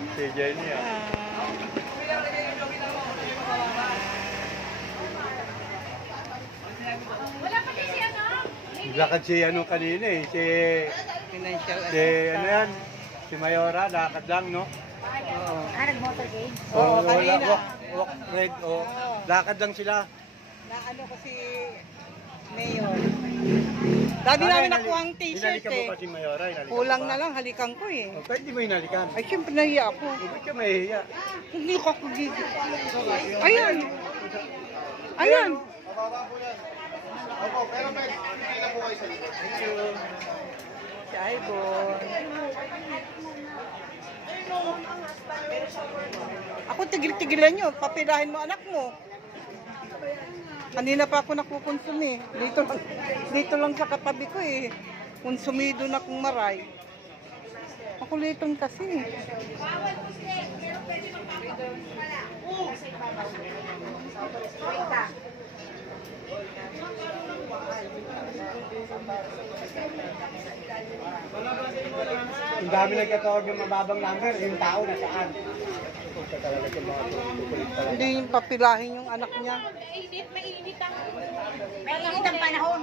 Si Jenny ah. Naglakad si ano kanina eh, Financial si ano yan, si Mayora, lakad lang no? Oo. Nag-motorcade? Oo, wala, kanina. walk, ride, lakad lang sila. Na ano ko si Mayor. Dati namin nakuha ang t-shirt Hinalikan mo eh. pa si Mayora, hinalikan Kulang mo pa. na lang, halikan ko eh. Oh, kahit di mo hinalikan. Ay, syempre nahiya ako. Ba't ka mahihiya? Hindi ko ako gigit. Ayan. Ayan. Si Ibon. Ako tigil-tigilan nyo. Papilahin mo anak mo. Kanina pa ako nakukonsumi. Dito lang sa katabi ko eh. Konsumido na kong maray. Makuliton kasi. Ang dami nagkatawag ng mababang number, yung tao na saan? Ito talaga yung mga tukulit talaga. Hindi yung papilahin yung anak niya. Mainit ang panahon.